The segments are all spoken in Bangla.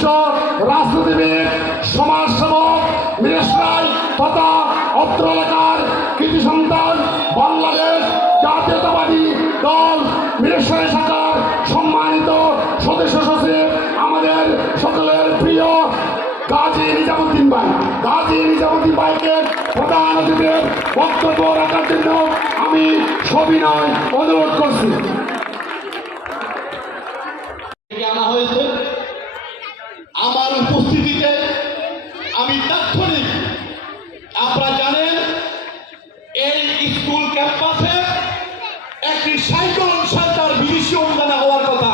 ঈশ্বর রাজনীতিবিদ সমাজসেবক মিনিস্ট্রাই তথা অত্র এলাকার কৃতি সন্তান, বাংলাদেশ জাতীয়তাবাদী দল মিনিস্ট্রাই শাখার সম্মানিত সদস্য সচিব, আমাদের সকলের প্রিয় গাজী নিজামুদ্দিন ভাই। গাজী নিজামুদ্দিন ভাইকে প্রধান অতিথির বক্তব্য রাখার জন্য আমি সবিনয় অনুরোধ করছি। আনা হয়েছে। আমার উপস্থিতিতে আমি তাৎক্ষণিক, আপনারা জানেন, এই স্কুল ক্যাম্পাসে একটি সাইকেল সেন্টার বিদেশি অনুদানে হওয়ার কথা।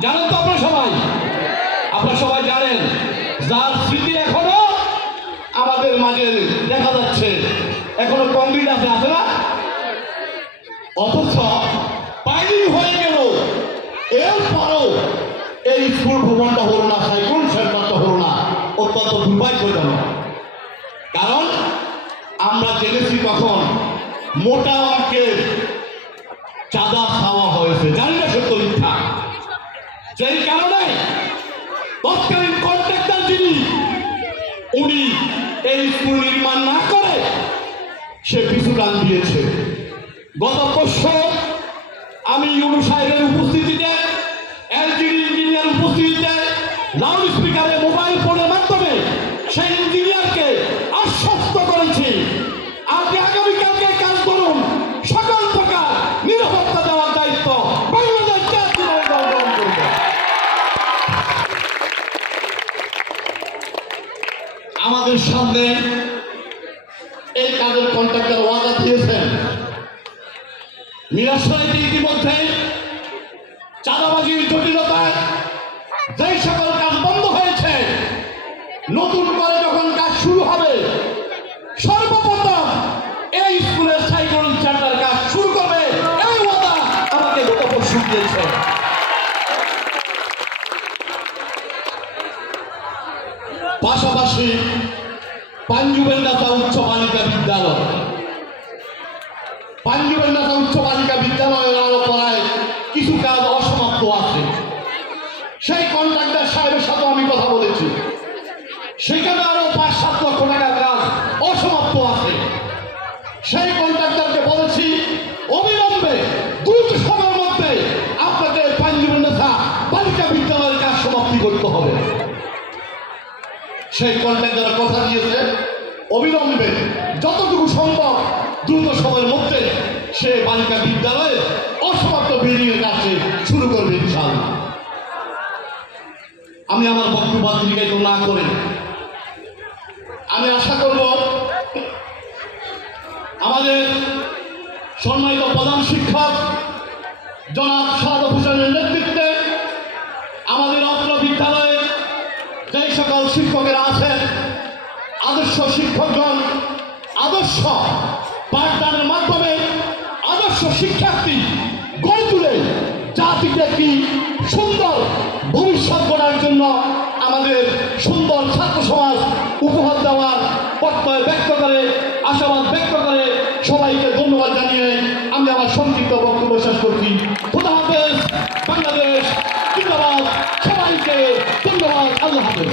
জানেন তো আপনারা সবাই? আপনারা সবাই জানেন, যার স্মৃতি এখনও আমাদের মাঝে দেখা যাচ্ছে। এখনও কংক্রিট আছে আছে না? অথচ পাইলিং হয়ে গেল। এরপরও এই স্কুল ভবনটা হলো না সাইকুল সেন্টারটা হলো না অত্যন্ত দুর্ভাগ্যজনক কারণ আমরা জেনেছি তখন মোটা অঙ্কের চাঁদা খাওয়া হয়েছে। জানি না সত্য মিথ্যা। যেই কারণে তৎকালীন কন্ট্রাক্টর যিনি, উনি এই স্কুল নির্মাণ না করে সে পিছু টান দিয়েছে। গত পরশু আমি ইউনু সাহেবের উপস্থিতিতে এলজিডি ইঞ্জিনিয়ার উপস্থিতিতে লাউড স্পিকারে মোবাইল ফোনের মাধ্যমে সেই ইঞ্জিনিয়ারকে আশ্বস্ত করেছি আপনি আগামীকালকে কাজ করুন সকল প্রকার নিরাপত্তা দেওয়ার দায়িত্ব বাংলাদেশ জাতীয় দল গ্রহণ করবে আমাদের সামনে এই কাজের কন্ট্রাক্টর ওয়াদা দিয়েছেন। নিরাশ্রয়টি ইতিমধ্যে চাঁদাবাজির জটিলতায় যেই সকল কাজ বন্ধ হয়েছে, নতুন করে যখন কাজ শুরু হবে, সর্বপ্রথম এই স্কুলের সাইকেল সেন্টার কাজ শুরু করবে। এই ওয়াদা আমাকে গত পরশু দিয়েছে। পাঞ্জুবের নেতা উচ্চ সেই কন্ট্রাক্টর কথা দিয়েছে, অবিলম্বে যতটুকু সম্ভব দ্রুত সময়ের মধ্যে সে বালিকা বিদ্যালয়ে অসমাপ্ত এর কাছে শুরু করবে, ইনশাআল্লাহ। আমি আমার বক্তব্য দীর্ঘায়িত না করে, আমি আশা করব আমাদের সম্মানিত প্রধান শিক্ষক জনাব সাদ হোসেনের নেতৃত্বে আদর্শ শিক্ষকগণ, আদর্শ পাঠদানের মাধ্যমে আদর্শ শিক্ষার্থী গড়ে তুলে জাতিকে একটি সুন্দর ভবিষ্যৎ গড়ার জন্য আমাদের সুন্দর ছাত্র সমাজ উপহার দেওয়ার প্রত্যয় ব্যক্ত করে, আশাবাদ ব্যক্ত করে সবাইকে ধন্যবাদ জানিয়ে আমি আমার সংক্ষিপ্ত বক্তব্য শেষ করছি। খোদা হাফেজ, বাংলাদেশ সবাইকে ধন্যবাদ, আল্লাহ হাফেজ।